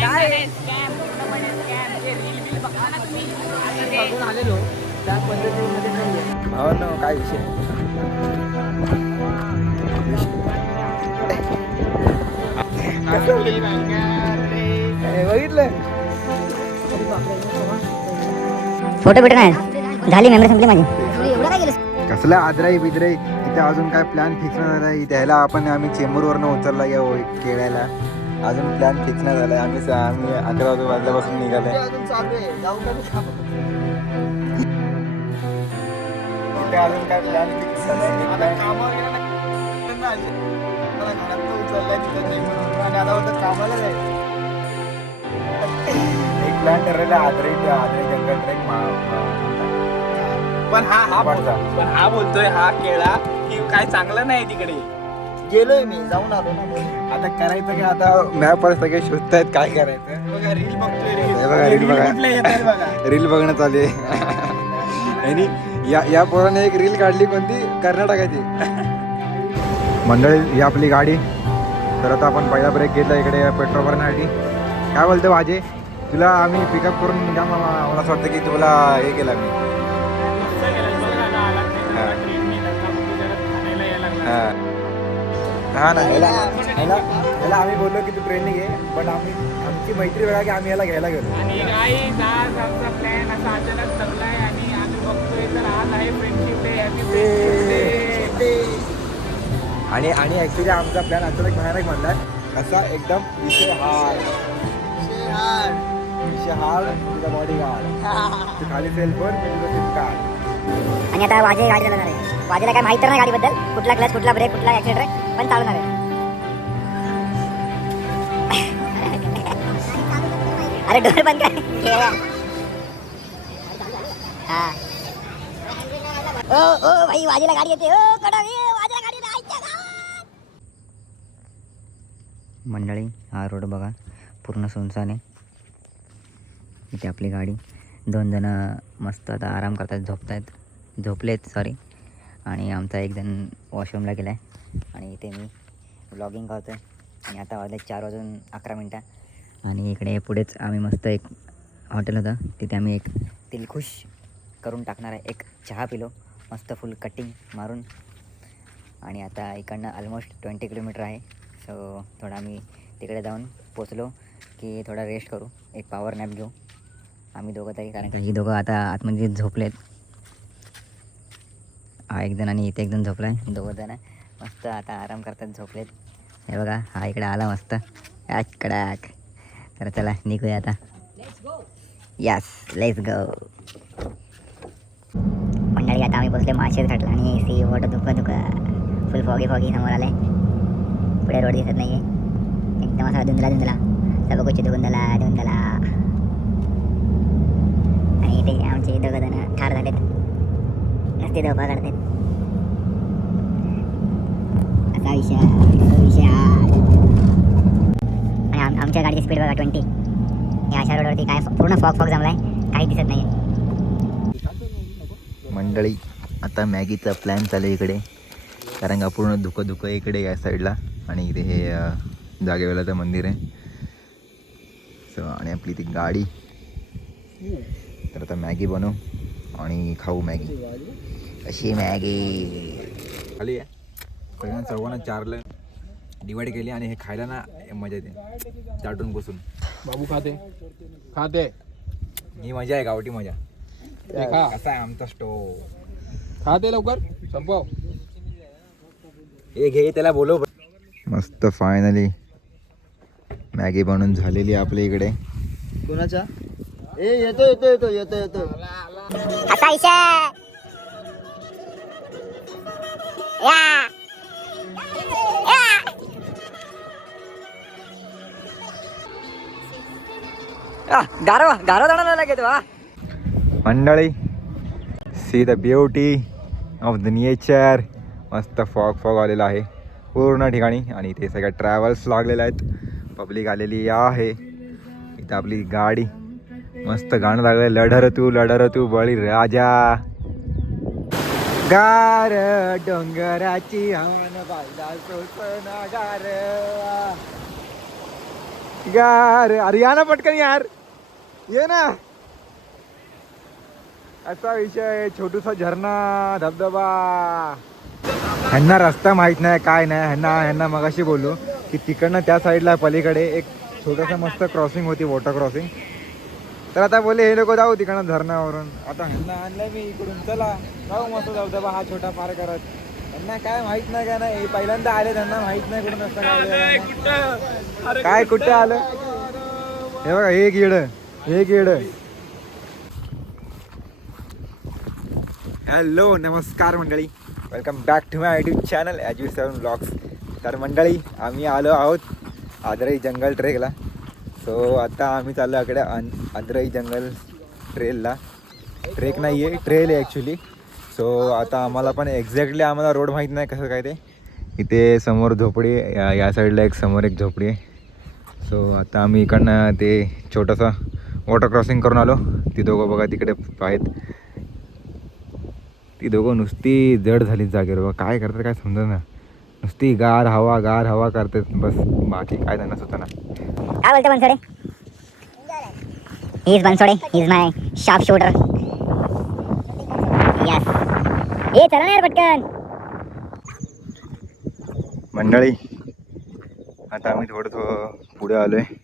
काय आलेलो त्या पद्धतीमध्ये नाहीये. हो ना, काय विषय बघितलं. फोटो बिटो नाही झाली, मेमरी संपली माझी. एवढं काय गेलं कसला आदराई बिद्राई इथे अजून काय प्लॅन फिक्स नाही झाला. त्याला आपण आम्ही चेंबूरवरनं उचलला या खेळायला. अजून प्लॅन फिक्स नाही झाला. आम्ही 11 वाजल्यापासून निघाले. अजून चालू आहे, जाऊ का इथे अजून काय प्लॅन फिक्स झाला कामावर गेला नाही. मला घरात उचललाय तिथं चेंबूर आणि आता होतं कामाला जायचं. एक प्लॅन ठरवला आदराई जंगल ट्रेक पण हा बोलतोय हा केळा की काय चांगलं नाही तिकडे. गेलोय मी, जाऊन आलो ना. आता करायचं की आता मॅपवर सगळे शोधतायत काय करायचं. बघा रील बघतोय, हे बघा, रील बघा. कुठले येतात बघा. रील बघणं चालू आहे. आणि या पोराने एक रील काढली कोणती, कर्नाटकाची. मंडळी ही आपली गाडी. तर आता आपण पहिला ब्रेक घेतला इकडे पेट्रोल भरण्यासाठी. काय बोलतो वाजे, तुला आम्ही पिकअप करून द्या. मला असं वाटतं की तुला हे केलं मी. हा ना, याला आम्ही बोललो की तू ट्रेनने घे, पण आमची मैत्री वेळा की आम्ही याला घ्यायला गेलो. आणि गाईज आज आमचा प्लॅन असा अचानक ठरलाय आणि आम्ही बघतोय तर आज आहे friendship day. Happy friendship day. आणि ॲक्च्युली आमचा प्लॅन अचानक भयानक म्हणला असा एकदम विषय हार्ड तुझा बॉडी गार्ड, तू खाली सेलफोन मी तुझं सिम कार्ड. आणि आता वाजे गाडी चालवणार आहे. वाजेला काय माहित तर नाही गाडीबद्दल, कुठला क्लच, कुठला ब्रेक, कुठला ऍक्सिलेटर आहे, पण चालवणार आहे. अरे डोर बंद कर. हा ओ भाई, वाजेला गाडी येते. ओ कडा, वाजेला गाडी येते. आईच्या गावात. मंडळी, हा रोड बघा पूर्ण सुनसान आहे. इथे आपली गाडी, 2 जण मस्त आता आराम करतात, झोपलेत सॉरी. आणि आमचा एक जण वॉशरूमला गेला आहे. आणि इथे मी व्लॉगिंग करतो आहे. आणि आता वाजले 4:11. आणि इकडे पुढेच आम्ही मस्त एक हॉटेल होतं, तिथे आम्ही एक दिलखुश करून टाकणार आहे. एक चहा पिलो मस्त फुल कटिंग मारून. आणि आता इकडनं ऑलमोस्ट 20 किलोमीटर आहे. सो थोडा आम्ही तिकडे जाऊन पोचलो की थोडा रेस्ट करू, एक पॉवर नॅप घेऊ आम्ही दोघं तरी. कारण का ही दोघं आता आतमध्ये झोपलेत. हा एक जण आणि इथे एक जण झोपला आहे. 2 जण मस्त आता आराम करतात, झोपलेत. हे बघा, हा इकडे आला मस्त कडक. तर चला निघूया आता. Yes, let's go. मंडळी, आता आम्ही बसले माशेत घाटला आणि सी वॉटर धुकं फुल फॉगी समोर आले. पुढे रोड दिसत नाही आहे, एकदम असा धुंदला सर्व गोष्टी धुंदला. आणि इथे आमचे 2 जण ठार झालेत, नसते धोपा काढतात. असा विषय आणि आमच्या गाडीची स्पीड बघा 20. या अशा रोडवरती काय पूर्ण फॉग जमलाय, काही दिसत नाही. मंडळी, आता मॅगीचा प्लॅन चालू आहे इकडे. कारण का पूर्ण धुकं इकडे या साईडला. आणि इथे हे जागेवेलाचं मंदिर आहे. सो आणि आपली ती गाडी. तर आता मॅगी बनवू आणि खाऊ मॅगी. अशी मॅगी खाली आहे. सगळ्यांना सर्वांना 4ला डिवाईड केली आणि हे खायला ना मजा येते, चाटून बसून. बाबू खाते ही मजा आहे, गावठी मजा. कसा आहे आमचा स्टोव. खाते लवकर संपव. हे घे, त्याला बोलव. मस्त फायनली मॅगी बनवून झालेली आपल्या इकडे. कोणाच्या येतो असा विषय. गारो जाणार लागेल. मंडळी, see the beauty of the nature. मस्त फॉग आलेला आहे पूर्ण ठिकाणी. आणि इथे सगळ्या ट्रॅव्हल्स लागलेल्या आहेत, पब्लिक आलेली आहे. इथं आपली गाडी, मस्त गाणं लागलं, लढर तू बळी राजा. गार डोंगराची हान बायला सोसना गार. गार अरे या ना पटकन यार ये ना. असा विषय छोटूसा झरणा धबधबा. ह्यांना रस्ता माहित नाही काय नाही. ह्यांना मगाशी बोललो की तिकडनं त्या साईडला पलीकडे एक छोटंसं मस्त क्रॉसिंग होती वॉटर क्रॉसिंग. तर आता बोले हे लोक जाऊ तिकडनं धरणावरून. आता ह्यांना आणलंय मी इकडून चला जाऊ मस्त धबधबा हा छोटा पार करत. त्यांना काय माहित नाही काय नाही पहिल्यांदा आले त्यांना माहित नाही कुठून रस्ता काय कुठं आलं. हे बघा हे गेड. हॅलो नमस्कार मंडळी welcome back to my YouTube channel AJV7 vlogs. तर मंडळी आम्ही आलो आहोत आदराई जंगल ट्रेकला. सो आता आम्ही चाललो इकडे आदराई जंगल ट्रेक नाही आहे ट्रेल आहे ॲक्च्युली. सो आता आम्हाला पण एक्झॅक्टली आम्हाला रोड माहीत नाही कसं काय ते. इथे समोर झोपडी या साईडला समोर एक झोपडी आहे. सो आता आम्ही इकडनं ते छोटंसं वॉटर क्रॉसिंग करून आलो. ती दोघं बघा तिकडे आहेत. ती दोघं नुसती जड झाली जागेवर बघा काय करतात काय समजत ना. नुसती गार हवा करतात बस बाकी काय त्यांना सुद्धा ना. काय बोलते Bansode. He is Bansode he is my sharp shooter. Yes ए चला ना यार पटकन. मंडळी आता आम्ही थोडं पुढे आलो आहे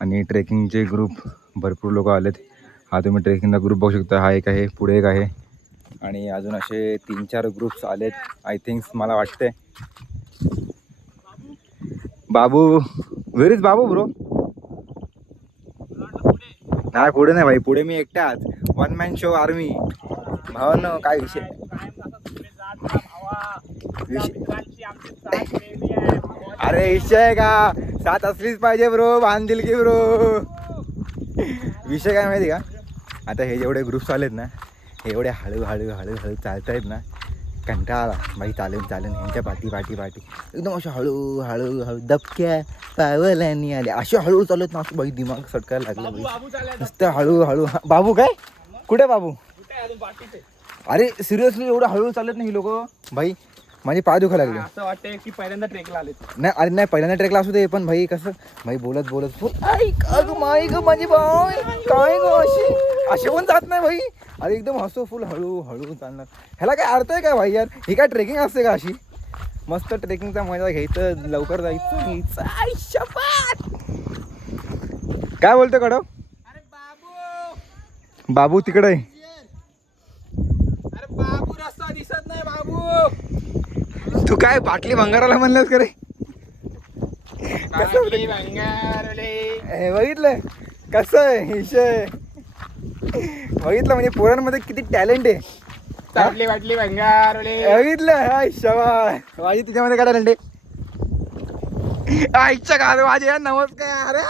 आणि ट्रेकिंगचे ग्रुप भरपूर लोक आलेत. हा तुम्ही ट्रेकिंगचा ग्रुप बघू शकता. हा एक आहे पुढे एक आहे आणि अजून असे 3-4 ग्रुप्स आलेत आय थिंक्स मला वाटते. बाबू व्हेर इज बाबू ब्रो. नाही पुढे नाही भाई पुढे मी एकटाच वन मॅन शो आर्मी भावांनो. काय विषय अरे विषय का साथ असलीच पाहिजे ब्रो बांधील की ब्रो. विषय काय माहिती का आता हे जेवढे ग्रुप्स आलेत ना हे एवढे हळू चालतायत ना कंटाळा बाई. चालून ह्यांच्या पाठी एकदम अशा हळू दबक्या पावलांनी आले असे हळू चालत ना. बाई दिमाग सटकायला लागला बाई नुसतं हळू. बाबू काय कुठे बाबू. अरे सिरियसली एवढं हळू चालत नाही लोक भाई. माझे पाय दुखायला लागले. असं वाटतंय की पहिल्यांदा ट्रेकला आले. नाही अरे नाही पहिल्यांदा ट्रेकला असू दे पण भाई कसं भाई बोलत फुल माई ग माझी बाय काय ग असे पण जात नाही भाई. अरे एकदम हसो फुल हळू चालणार. ह्याला काय अर्थ आहे का भाई यार. ही काय ट्रेकिंग असते का अशी. मस्त ट्रेकिंगचा मजा घ्यायचं लवकर जायचं. काय बोलतो कडव. अरे बाबू बाबू तिकडे अरे बाबू रस्ता दिसत नाही बाबू. तू काय बाटली भंगाराला म्हणलास का रे. बाटली भंगारले. बघितलं कसं आहे विषय. बघितलं म्हणजे पोरांमध्ये किती टॅलेंट आहे. बाटली भंगारले. बघितलं हाय शबा माझी तुझ्यामध्ये काय टॅलेंट आहे. आईच्या गाव माझे नमस्कार अरे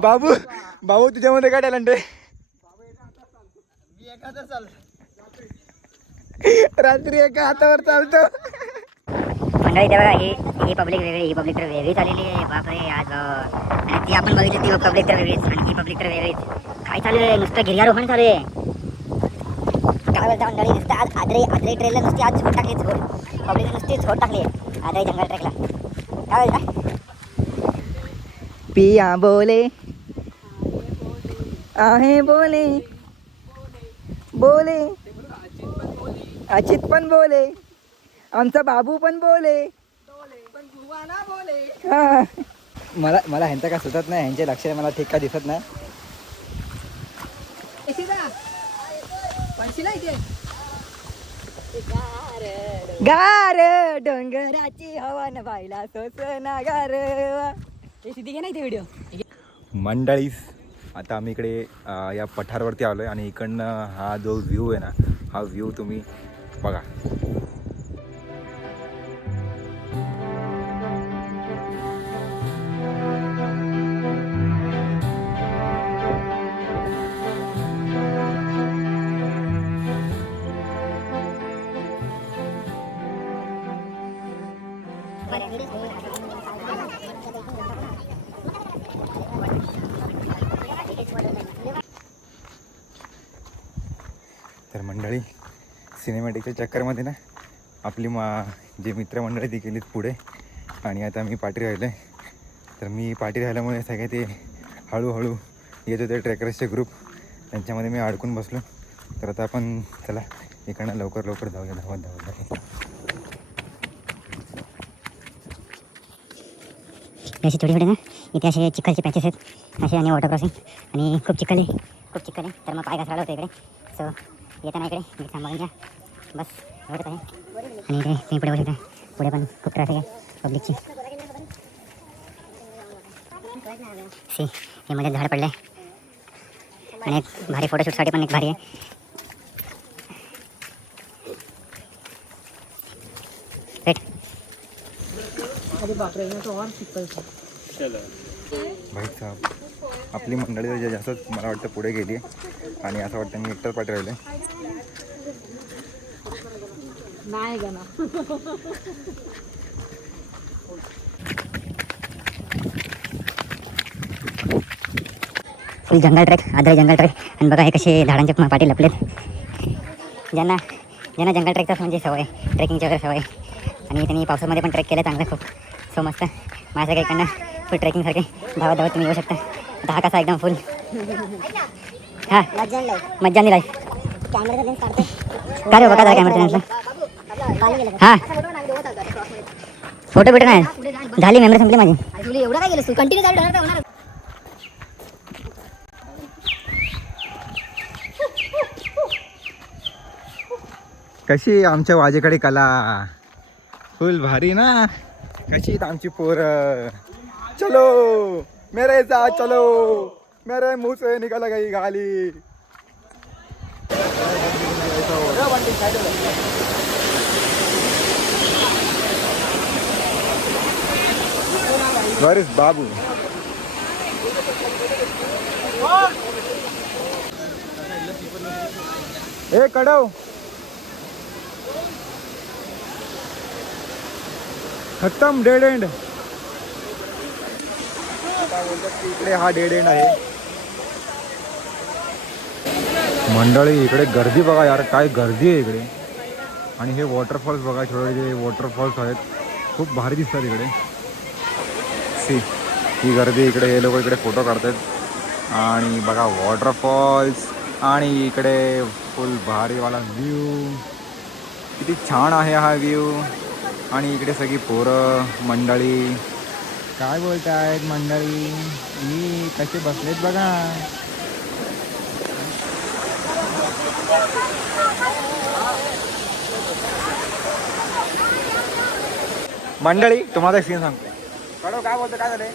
बाबू तुझ्यामध्ये काय टॅलेंट आहे. रात्री एका हातावर चालतो. मंडळी ते बघा ही पब्लिक वेगळी ही पब्लिक तर वेगळीच आलेली आहे. बापरे आज आणि ती आपण बघितली ती पब्लिक तर वेगळीच आणि ही पब्लिक तर वेगळीच. काय चालू आहे नुसतं गिर्यारोहण चालू आहे. काय बोलता मंडळी नुसतं आज आदरे ट्रेलला नुसती आज झोड टाकली. पब्लिक नुसती झोड टाकली आहे आदरे जंगल ट्रेकला. काय बोलता पिया बोले आहे बोले अचित पण बोले आमचा बाबू पण बोले हा. मला ह्यांचं काय सुचत नाही. ह्यांचे लक्ष मला ठीक का दिसत नाही. गार डोंगराची हवा न बायला सोसना गार. नाही ते व्हिडिओ मंडळीस आता आम्ही इकडे या पठारवरती आलो आहे आणि इकडनं हा जो व्ह्यू आहे ना हा व्ह्यू तुम्ही बघा. तर मंडळी सिनेमॅटिकच्या चक्करमध्ये ना आपली जे मित्रमंडळी ती गेलीत पुढे आणि आता मी पाठी राहिलो आहे. तर मी पाठी राहिल्यामुळे सगळे ते हळूहळू येत होते ट्रेकर्सचे ग्रुप, त्यांच्यामध्ये मी अडकून बसलो. तर आता आपण चला इकडनं लवकर लवकर जाऊया, धावत धावत. अशी थोडी थोडी ना इथे असे चिखलचे पॅचेस आहेत असे, आणि वॉटर क्रॉसिंग, आणि खूप चिखल आहे. तर मग पाय घसरायला होतं इकडे. सो येताना इकडे मी सांभाळून घ्या बस, एवढंच आहे. आणि इथे तुम्ही पुढे बघू शकता, पुढे पण खूप ट्रॅफिक आहे पब्लिकची. सी हे मध्ये झाड पडलं आहे, आणि एक भारी फोटोशूटसाठी पण एक भारी आहे. वेट, भाई साहब, आपली मंडळी तर जास्तच मला वाटतं पुढे गेली आहे, आणि असं वाटतं मी एकटाच पाठी राहिले. नाही ग ना. फुल जंगल ट्रेक, आदरे जंगल ट्रेक. आणि बघा हे कसे झाडांच्या पाठी लपलेत. ज्यांना जंगल ट्रेकचा म्हणजे सवय, ट्रेकिंगची वगैरे सवय, आणि त्यांनी पावसामध्ये पण ट्रेक केलं चांगलं खूप. सो मस्त माझ्यासारखं इकडनं फुल ट्रेकिंगसारखे धावत धावत तुम्ही येऊ शकता. 10 कसा एकदम फुल. हां मज्जा नाही लाईफ. काय रे बघा कॅमेरा लेन्सला. हां फोटो बिटो नाही झाली, मेमरी संपली माझी. एवढं काय गेलं तू, कंटिन्यू चालू. कशी आमच्या वाजेकडे कला, फुल भारी ना. कशी आमची पोरं. चलो मेरे साथ चलो, मेरे मुंह से निकल गई गाली. Where is बाबू? ए कडव, खत्म, डेड एंड. बोलतात की इकडे हा डेड एंड आहे. मंडळी इकडे गर्दी बघा यार, काय गर्दी आहे इकडे. आणि हे वॉटरफॉल्स बघा, छोटे जे वॉटरफॉल्स आहेत, खूप भारी दिसतात इकडे. सी ही गर्दी इकडे, हे लोक इकडे फोटो काढतात. आणि बघा वॉटरफॉल्स, आणि इकडे फुल भारीवाला व्ह्यू. किती छान आहे हा व्ह्यू. आणि इकडे सगळी पोरं मंडळी काय बोलतायत मंडळी, मी कसे बसलेत बघा. मंडळी तुम्हाला एक सीन सांगतो. कडो काय बोलतो, काय झालंय?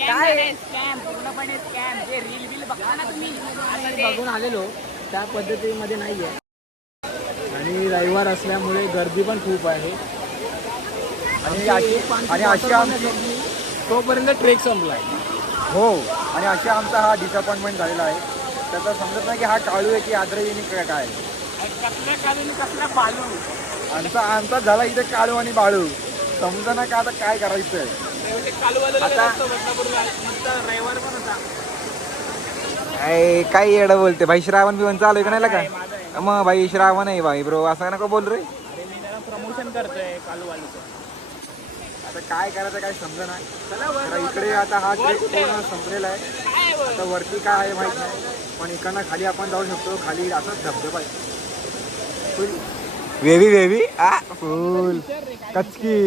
काय स्कॅम, पूर्णपणे स्कॅम. जे रील बिल बघता ना तुम्ही, आता ते बघून आलेलो त्या पद्धतीमध्ये नाही आहे, आणि रविवार असल्यामुळे गर्दी पण खूप आहे. आणि अशी आमची, तोपर्यंत ट्रेक संपलाय. हो, आणि अशी आमचा हा डिसअपॉइंटमेंट झालेला आहे. त्याचा समजत नाही की हा काळू आहे की आद्रईने काय. कसला काढून कसला पालू. आमचा झाला इथे काळू आणि बाळू, समजा ना का आता काय करायचं आहे. आता रविवार पण होता. काय येडं बोलते भाई. श्रावण बिवण चालू आहे का नाही का? मग भाई श्रावण आहे भाई ब्रो, असं नका बोल रे. अरे मी त्याला प्रमोशन करतोय कालूवालूचं. आता काय करायचं काय समजा नाही. इकडे आता हा ट्रेक पूर्ण संपलेला आहे. आता वरती काय आहे माहित नाही, पण इकडनं खाली आपण जाऊ शकतो. खाली असंच धबधबा आहे, वेवी आ फुल कचकी.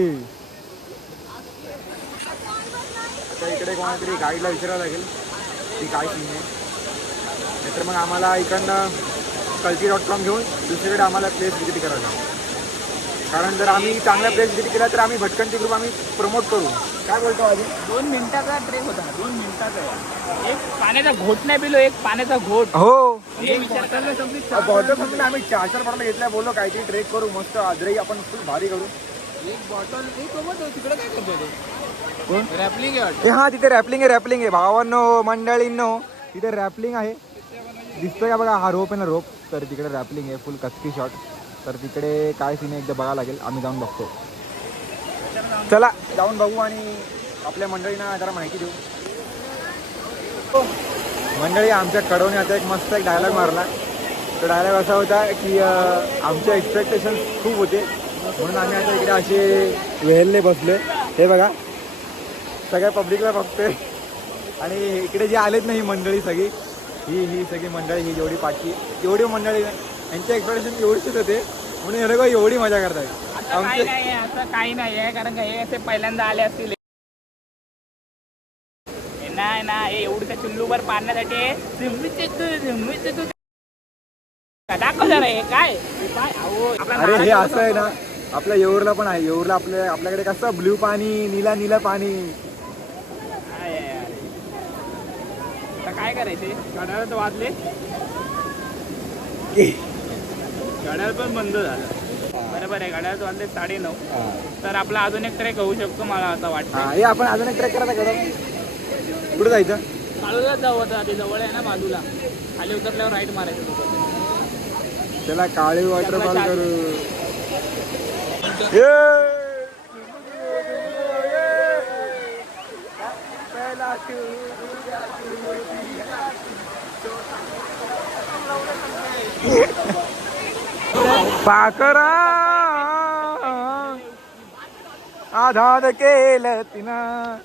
आता इकडे कोणातरी गाईडला विचारावं लागेल ती काय सीन आहे. नाहीतर मग आम्हाला इकडनं कल्टी.com घेऊन दुसरीकडे आम्हाला प्लेस विजिट करायला. कारण जर आम्ही चांगल्या प्लेस विजिट केला तर आम्ही भटकंती ग्रुप आम्ही प्रमोट करू. काय बोलतो आधी? 2 मिनिटाचा ट्रेक होता, 2 मिनिटाचा. एक पाण्याचा घोट नाही पिलो, एक पाण्याचा घोट. हो, हे विचार करलं संपली. बॉटल समजून आम्ही 4 बॉटल घेतल्या. बोललो काहीतरी ट्रेक करू मस्त, आजही आपण फुल भारी करू. एक बॉटल तिकडे काय करतो ते? कोण? रॅपलिंग आहे वाटतं. हे हा तिथे रॅपलिंग आहे भावांनो मंडळींनो. तिथे रॅपलिंग आहे, दिसतोय का बघा, हा रोप आहे ना रोप. तर तिकडे रॅपलिंग आहे, फुल कचकी शॉट. तर तिकडे काय सीन एकदा बघायला लागेल, आम्ही जाऊन बघतो. चला जाऊन बघू आणि आपल्या मंडळींना जरा माहिती देऊ. मंडळी आमच्या कडवने आता एक मस्त डायलॉग मारला. तो डायलॉग असा होता की आमचे एक्सपेक्टेशन्स खूप होते म्हणून आम्ही आता इकडे असे वेहेलले बसले. हे बघा सगळ्या पब्लिकला बघतोय आणि इकडे जे आलेत ना ही मंडळी सगळी ही सगळी मंडळी ही जेवढी पाठी एवढी मंडळी यांचे एक्सप्रेशन एवढीच होते म्हणून हे लोक एवढी मजा करतात. काही नाही आहे, असं काही नाही आहे, कारण का हे असे पहिल्यांदा आले असतील. नाही ना हे एवढ्या चुल्लूवर पाडण्यासाठी दाखव जरा हे काय अरे हे असं आहे ना आपल्या येऊरला पण आहे. येऊरला आपल्याकडे कसं ब्ल्यू पाणी नीला पाणी. आता काय करायचे घड्याळ तर वाजले घड्याळ पण बंद झालं. बरोबर आहे घड्याळ वाजले 9:30. तर आपला अजून एक ट्रेक होऊ शकतो मला असं वाटतं. हे आपण अजून एक ट्रेक करायचा करू. कुठे जायचं? काळूलाच जाऊ आता ते जवळ आहे ना बाजूला. खाली उतरल्यावर राईट मारायचं. त्याला काळी वॉटरफॉल करू. पाकरा आधार केलं तिनं.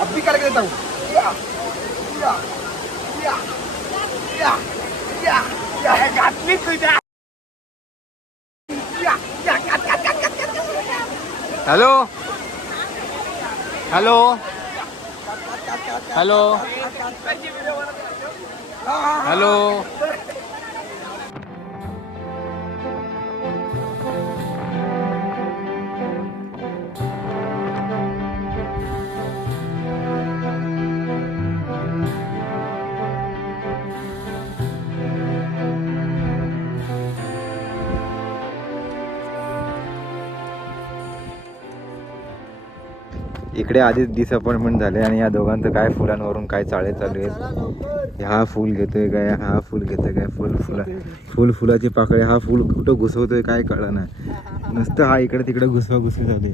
अभी कर देता हूँ. Hello hello hello hello. इकडे आधीच डिसअपॉइंटमेंट झाले आणि या दोघांचं काय फुलांवरून काय चाळे चालू आहेत. हा फुल घेतोय काय हा फुल घेतोय काय फुलाची पाकळी. हा फुल कुठं घुसवतोय काय कळलं ना. नुसतं हा इकडे तिकडे घुसवी झाली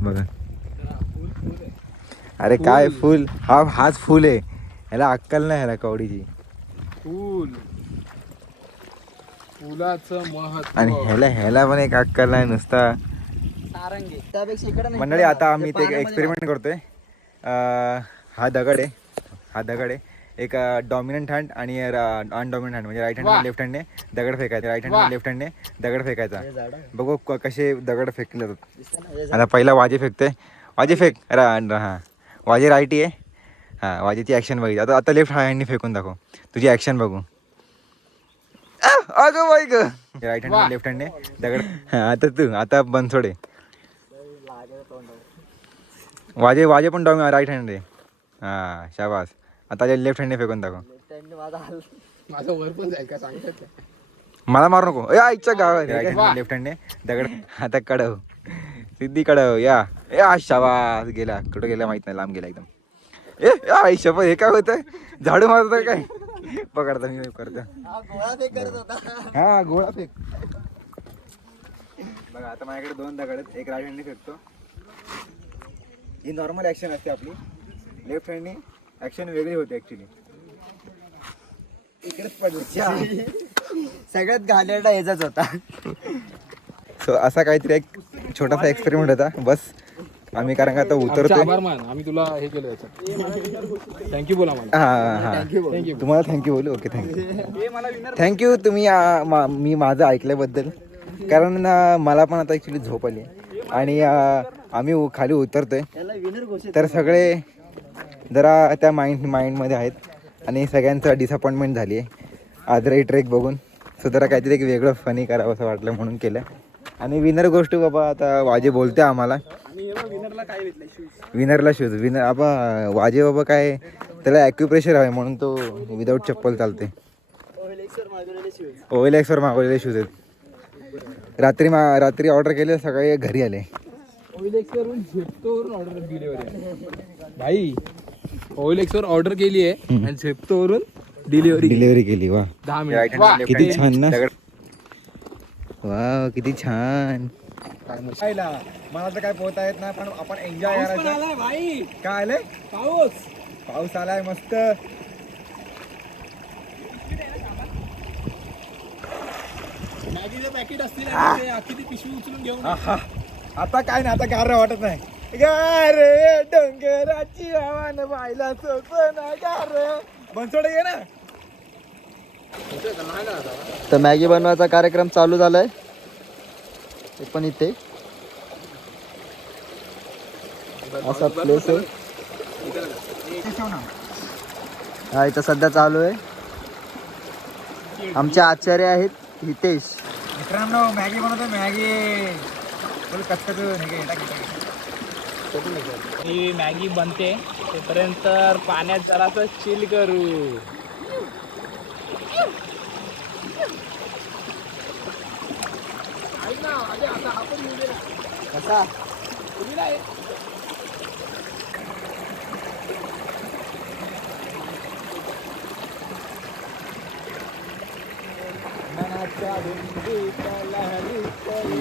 बघा. अरे काय फुल हाच फुल आहे. ह्याला अक्कल नाही ह्याला कवडीची. फुलाचं महत्व. आणि ह्याला पण एक अक्कल नाही नुसता. मंडळी आता आम्ही ते एक्सपेरिमेंट करतोय. हा दगड आहे एक डॉमिनंट हँड आणि अनडॉमिनंट हँड म्हणजे राईट हँड आणि लेफ्ट हँडने दगड फेकायचा. राईट हँड आणि लेफ्ट हँडने दगड फेकायचा. बघू कसे दगड फेकले जातात. आता पहिला वाजे फेकते. वाजे फेक. हां वाजे राईटी आहे. हां वाजेची ॲक्शन बघितली. आता लेफ्ट हँडने फेकून दाखव तुझी ॲक्शन बघू. अगं बाई ग. राईट हँड आणि लेफ्ट हँडने दगड. हां आता बनसोडे. वाजे पण राईट हँड आहे. हां शाबास. आता लेफ्ट हँडने फेकून दाखव. माझं वर पण जाईल का सांगतात. मला मारू नको. या इच्छा गाव. राईट हँड लेफ्ट हँडने दगड. आता कडव सिद्धी कडव. या शाबास. गेला कुठं गेला माहित नाही. लांब गेला एकदम. आई शपथ हे काय होतं. झाडू मारत काय पकडता मी करतो. हा गोळा फेक. बघा आता माझ्याकडे 2 दगड आहेत. एक राईट हँडने फेकतो. ही नॉर्मल ॲक्शन असते आपली. लेफ्ट हँडने ॲक्शन वेगळी होते ॲक्च्युली. इकडेच पडलं. सगळ्यात घाणेरडा याचाच होता. सो असा काहीतरी एक छोटासा एक्सपेरिमेंट होता बस. आम्ही कारण का आता उतरतोय. आभार मान. आम्ही तुला हे केलं थँक्यू बोला मला. हां तुम्हाला थँक्यू बोलू. ओके थँक्यू तुम्ही मी माझं ऐकल्याबद्दल. कारण मला पण आता ॲक्च्युली झोप आली आणि आम्ही खाली उतरतोय तर सगळे जरा त्या माइंडमध्ये आहेत आणि सगळ्यांचं डिसअपॉइंटमेंट झाली आहे आजराई ट्रेक बघून. सो जरा काहीतरी एक वेगळं फनी करावं असं वाटलं म्हणून केलं. आणि विनर गोष्ट बाबा आता वाजे बोलते आम्हाला. विनरला शूज. विनर बाबा वाजे बाबा काय त्याला ॲक्युप्रेशर आहे म्हणून तो विदाऊट चप्पल चालते. OLXवर मागवलेले शूज आहेत. रात्री ऑर्डर केले सकाळी घरी आले. OLXवरून झेप्टोवरून ऑर्डर डिलिव्हरी भाई. OLXवर ऑर्डर केली आहे आणि झेप्टोवरून डिलिव्हरी केली. वा 10 मिनिट. किती छान ना. वाव किती छान. मला तर काय पोहता येत नाही पण आपण एन्जॉय करायचं. भाई काय आलंय? पाऊस पाऊस आलाय मस्त. मॅगीचे पॅकेट असतील किती पिशवी उचलून घेऊन आहा. आता काय नाही, आता गार वाटत नाही. गार डोंगराची हवान बायला सोपना गार. बनसोडे घे ना. तर मॅगी बनवायचा कार्यक्रम चालू झालाय. ते पण इथे असा प्लेस आहे. हा इथं सध्या चालू आहे. आमचे आचार्य आहेत हितेश. मित्रांनो मॅगी बनवतो. मॅगी बोल कचकच ही मॅगी बनते तोपर्यंत पाण्यात जरासं चिल करू. कसा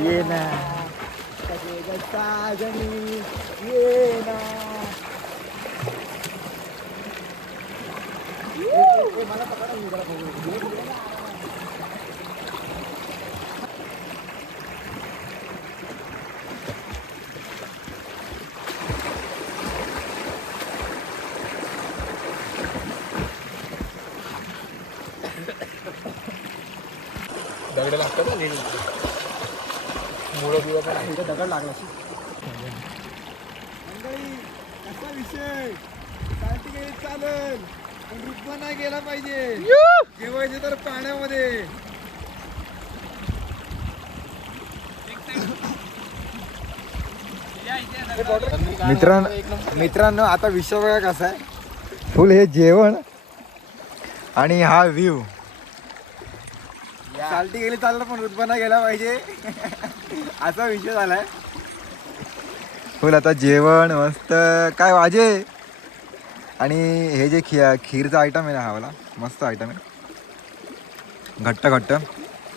ये ना साजनी ये ना. दगड लागतात ना नीट. मुळं बिळं पण आहे. दगड लागला. मंडळी कसा विषय चालती गेली चालेल पण रुतबा नाही गेला पाहिजे. जेवायचे तर पाण्यामध्ये. मित्रांनो आता विषय बघा कसा आहे. फुल हे जेवण आणि हा व्ह्यू. चालती गेली चाललं पण रुतबा नाही गेला पाहिजे असा विषय झालाय. फुल आता जेवण मस्त काय वाजे. आणि हे जे खीरचा आयटम आहे ना हा वाला मस्त आयटम आहे. घट्ट घट्ट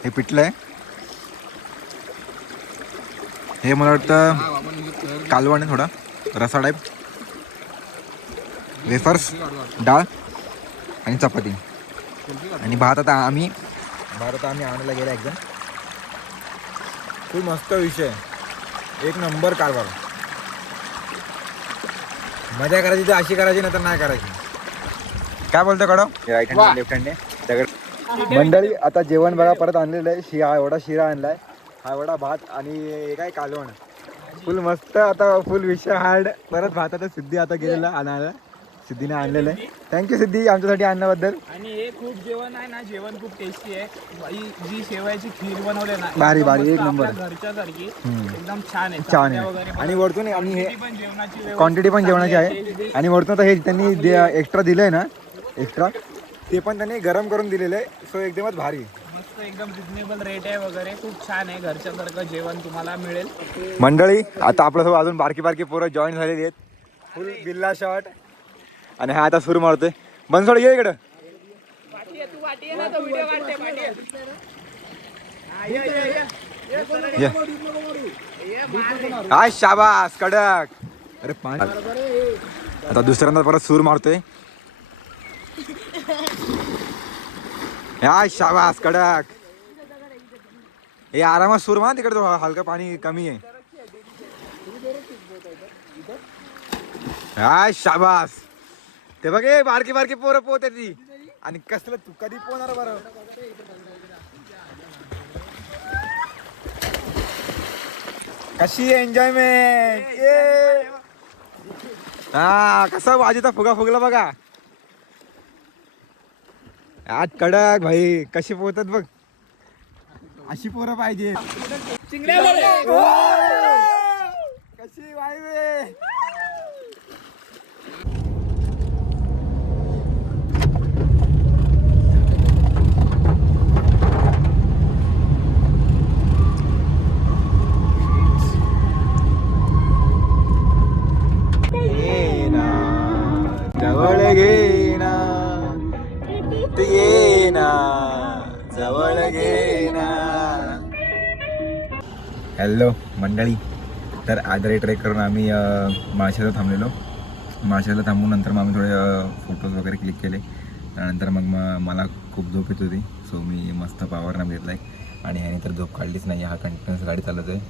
हे पिठलं आहे. हे मला वाटतं कालवण आहे थोडा रसा टाईप. वेफर्स डाळ आणि चपाती आणि भात. आता आम्ही आणायला गेला एकदम. खूप मस्त विषय. एक नंबर कारभार. मजा करायची तर अशी करायची नाही तर नाही करायची. काय बोलतो कडो? राईट हँड लेफ्ट हँड दगड. मंडळी आता जेवण बघा परत आणलेलं आहे. हा एवढा शिरा आणलाय. हा एवढा भात आणि हे काय कालवण. फुल मस्त. आता फुल विषय हार्ड. परत भात आता सिद्धी आता गेलेला आणायला. सिद्धीने आणलेलं आहे. थँक्यू सिद्धी आमच्यासाठी आणण्याबद्दल. आणि हे खूप जेवण आहे ना. जेवण खूप टेस्टी आहे. जी शेवयाची खीर बनवले ना भारी एकदम भारी मस्त. एक नंबर. आपल्या घरच्या सारखी एकदम छान आहे. छान चपात्या आहे. वगैरे आणि वरतून आणि हे पण जेवणाची क्वांटिटी पण जेवणाची आहे. आणि वरतून आता हे त्यांनी एक्स्ट्रा दिलंय ना एक्स्ट्रा ते पण त्यांनी गरम करून दिलेलं आहे. सो एकदमच भारी. मस्त एकदम रिजनेबल रेट आहे वगैरे. खूप छान आहे. घरच्या सारखं जेवण तुम्हाला मिळेल. मंडळी आता आपल्यासोबत अजून बारकी बारकी पोरं जॉईन झालेली आहेत. फुल बिल्ला शॉट. आणि हा आता सुरू मारतोय. बनसोड ये इकडं. हाय शाबास कडक. अरे पाणी. आता दुसऱ्यांदा परत सूर मारतोय. हाय शाबास कडक. हे आरामात सूर मार. तिकडे तो हलका पाणी कमी आहे. हाय शाबास. ते बघ ए बारकी बारकी पोरं पोहते ती. आणि कसलं तू कधी पोहणार बरं. कशी एन्जॉयमेंट. हा कसा वाजेचा फुगा फुगला बघा. आज कडक भाई. कशी पोहतात बघ. अशी पोरं पाहिजे. कशी वाईवे. जवळ घे ना तू ये ना जवळ घे ना. हॅलो मंडळी, तर आदरे ट्रेक करून आम्ही माळशेजला थांबलेलो. माळशेजला थांबून नंतर मग आम्ही थोडे फोटोज वगैरे क्लिक केले. त्यानंतर मग मला खूप झोप येत होती, सो मी मस्त पॉवर नॅप घेतला आहे. आणि ह्याने तर झोप काढलीच नाही. हा कंटिन्युअस गाडी चालवत आहे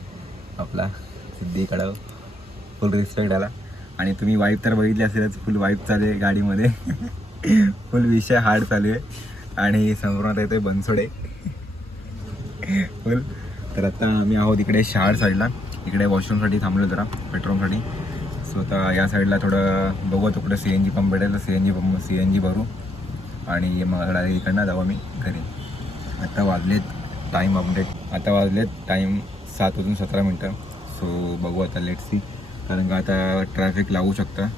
आपला सिद्धीकडं, फुल रिस्पेक्ट आला. आणि तुम्ही वाईफ तर बघितली असेलच, फुल वाईफ चालू आहे गाडीमध्ये. फुल विषय हार्ड चालू आहे. आणि समोर येतो आहे बनसोडे फुल. तर आता आम्ही आहोत इकडे शहाड साईडला. इकडे वॉशरूमसाठी थांबलो जरा, पेट्रोलसाठी. सो आता या साईडला थोडं बघू कुठे CNG पंप भेटेल तर CNG भरू आणि मग डायरेक्ट इकडनं जाऊ आम्ही घरी. आता वाजलेत टाईम अपडेट, आता वाजलेत टाईम 7:17. सो बघू आता, लेट सी. कारण का आता ट्रॅफिक लागू शकतं.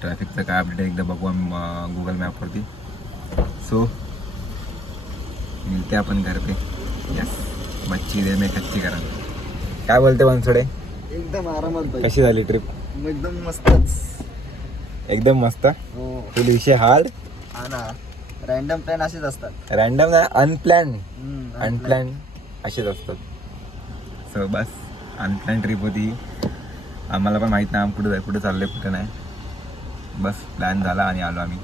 ट्रॅफिकचं काय अपडेट एकदा बघू आम्ही गुगल मॅपवरती. सो मिळते आपण घर पे. यस, मच्छी दे में कच्ची करा. काय बोलते बनसोडे? एकदम आरामात भाई, कशी झाली ट्रिप? एकदम मस्तच. एकदम मस्त. हो फुल विषय हार्ड. हा ना, रॅन्डम प्लॅन असेच असतात. रॅन्डम नाही, अनप्लॅन. unplanned. अनप्लॅन असेच असतात. सो बस अनप्लॅन ट्रिप होती. आम्हाला पण माहीत नाही कुठे चाललं आहे कुठे नाही. बस प्लॅन झाला आणि आलो आम्ही.